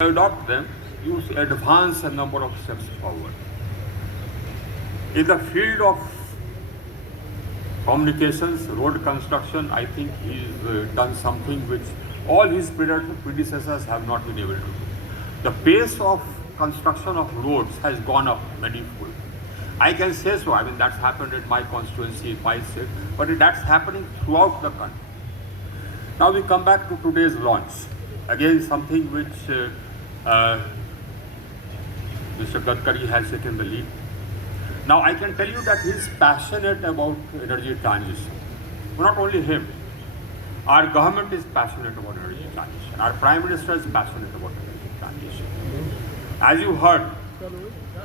adopt them, you advance a number of steps forward. In the field of communications, road construction, I think he's done something which all his predecessors have not been able to do. The pace of construction of roads has gone up manifold. I can say so. I mean, that's happened in my constituency, in my state, but that's happening throughout the country. Now we come back to today's launch. Again, something which Mr. Gadkari has taken the lead. Now I can tell you that he is passionate about energy transition. Not only him, our government is passionate about energy transition. Our Prime Minister is passionate about energy transition. As you heard,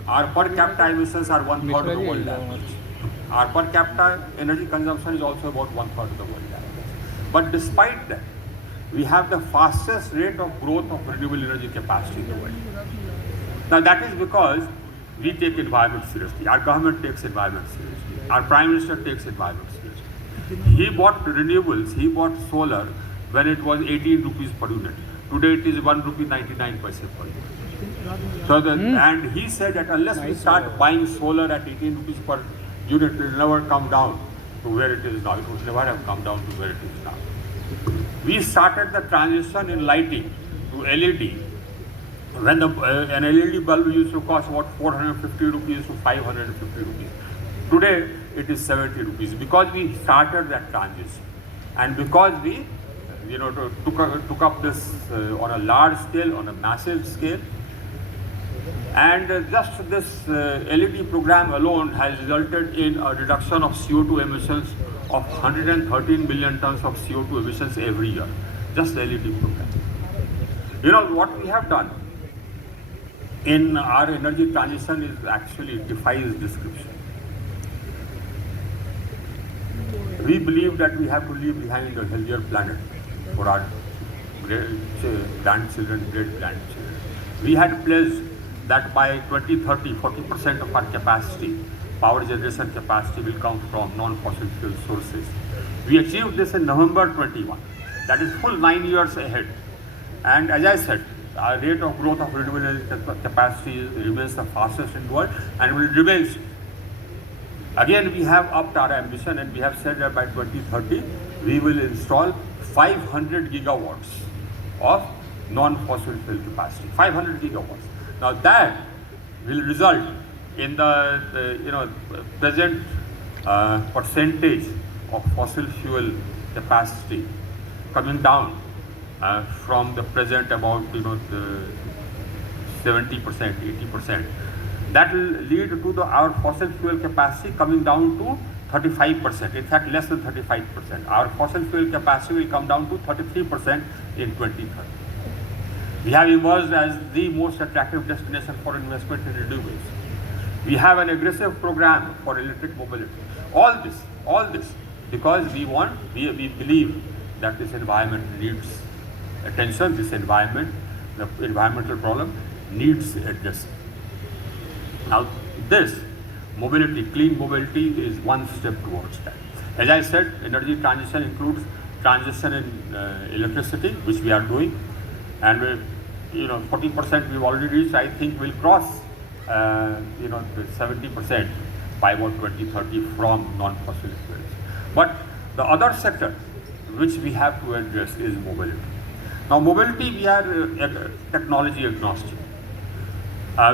our per capita emissions are 1/3 of the world average. Our per capita energy consumption is also about 1/3 of the world average. But despite that, we have the fastest rate of growth of renewable energy capacity in the world. Now that is because we take environment seriously. Our government takes environment seriously. Our Prime Minister takes environment seriously. He bought renewables, he bought solar when it was 18 rupees per unit. Today it is 1.99 rupee per unit. So and he said that unless we start buying solar at 18 rupees per unit, it will never come down to where it is now. It would never have come down to where it is now. We started the transition in lighting to LED when an LED bulb used to cost about 450 rupees to 550 rupees. Today it is 70 rupees because we started that transition and because we took up this on a large scale, on a massive scale. And just this LED program alone has resulted in a reduction of CO2 emissions of 113 million tons of CO2 emissions every year. Just the LED program. You know, what we have done in our energy transition is actually defies description. We believe that we have to leave behind a healthier planet for our grandchildren, great-grandchildren. We had pledged that by 2030, 40% of our capacity, power generation capacity, will come from non-fossil fuel sources. We achieved this in November 21. That is full 9 years ahead. And as I said, our rate of growth of renewable energy capacity remains the fastest in the world and will remain. Again, we have upped our ambition and we have said that by 2030, we will install 500 gigawatts of non-fossil fuel capacity. 500 gigawatts. Now that will result in the present percentage of fossil fuel capacity coming down from the present about the 70%, 80%. That will lead to our fossil fuel capacity coming down to 35%. In fact, less than 35%. Our fossil fuel capacity will come down to 33% in 2030. We have emerged as the most attractive destination for investment in renewables. We have an aggressive program for electric mobility. All this, because we believe that this environment needs attention. This environment, the environmental problem, needs addressing. Now, this mobility, clean mobility, is one step towards that. As I said, energy transition includes transition in electricity, which we are doing, and 40% we've already reached. I think we'll cross the 70% by about 2030 from non-fossil fuels. But the other sector which we have to address is mobility. Now, mobility, we are technology agnostic.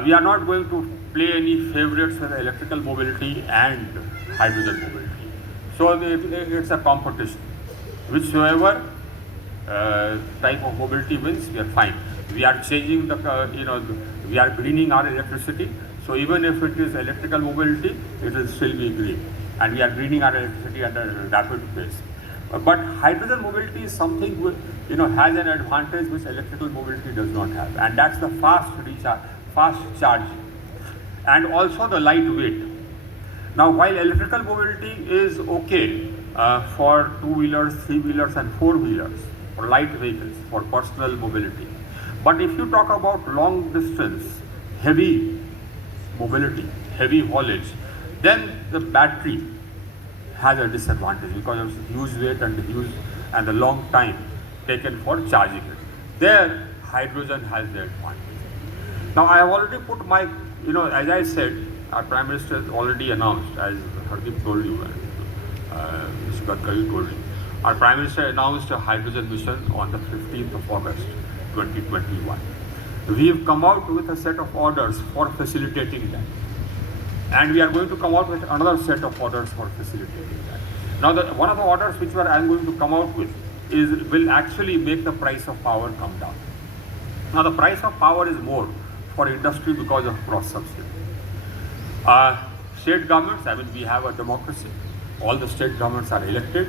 We are not going to play any favorites with electrical mobility and hydrogen mobility. So it's a competition. Whichever type of mobility wins, we are fine. We are changing we are greening our electricity. So even if it is electrical mobility, it will still be green. And we are greening our electricity at a rapid pace. But hydrogen mobility is something which has an advantage which electrical mobility does not have, and that's the fast charging, and also the lightweight. Now, while electrical mobility is okay for two-wheelers, three-wheelers, and four-wheelers, for light vehicles, for personal mobility, but if you talk about long distance, heavy mobility, heavy haulage, then the battery has a disadvantage because of huge weight and the long time taken for charging it. There, hydrogen has the advantage. Now I have already put my, as I said, our Prime Minister has already announced, as Hardeep told you and Mr. Gadkari told you, our Prime Minister announced a hydrogen mission on the 15th of August 2021. We have come out with a set of orders for facilitating that. And we are going to come out with another set of orders for facilitating that. Now, one of the orders which I am going to come out with will actually make the price of power come down. Now, the price of power is more for industry because of cross-subsidy. State governments, we have a democracy. All the state governments are elected.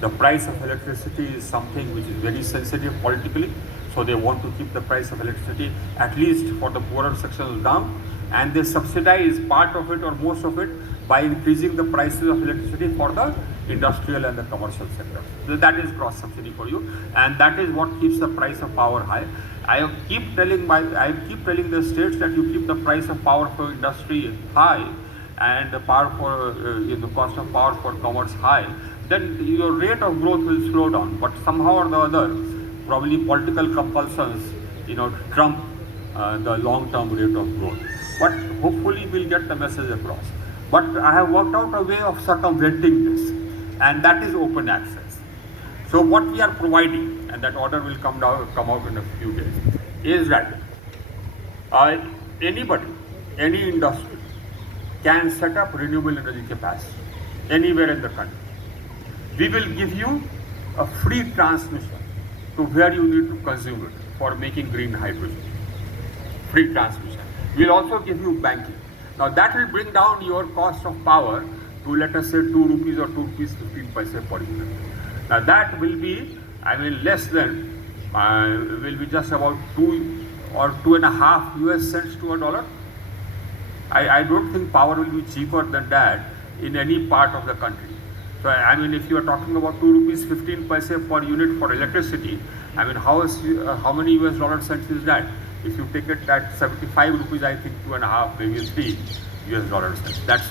The price of electricity is something which is very sensitive politically. So they want to keep the price of electricity, at least for the poorer sections, down. And they subsidize part of it or most of it by increasing the prices of electricity for the industrial and the commercial sector. So that is cross subsidy for you, and that is what keeps the price of power high. I keep telling the states that you keep the price of power for industry high and the power for the cost of power for commerce high, then your rate of growth will slow down. But somehow or the other, probably political compulsions, trump the long-term rate of growth. But hopefully we'll get the message across. But I have worked out a way of circumventing this, and that is open access. So what we are providing, and that order will come out in a few days, is that anybody, any industry can set up renewable energy capacity anywhere in the country. We will give you a free transmission to where you need to consume it for making green hydrogen. Free transmission. We'll also give you banking. Now that will bring down your cost of power to, let us say, 2 rupees or 2 rupees 15 paise per unit. Now that will be, less than, will be just about 2 or 2.5 US cents to a dollar. I don't think power will be cheaper than that in any part of the country. So if you are talking about 2 rupees 15 paise per unit for electricity, how many US dollar cents is that? If you take it at 75 rupees, I think 2.5, maybe 3 US dollar cents. That's it.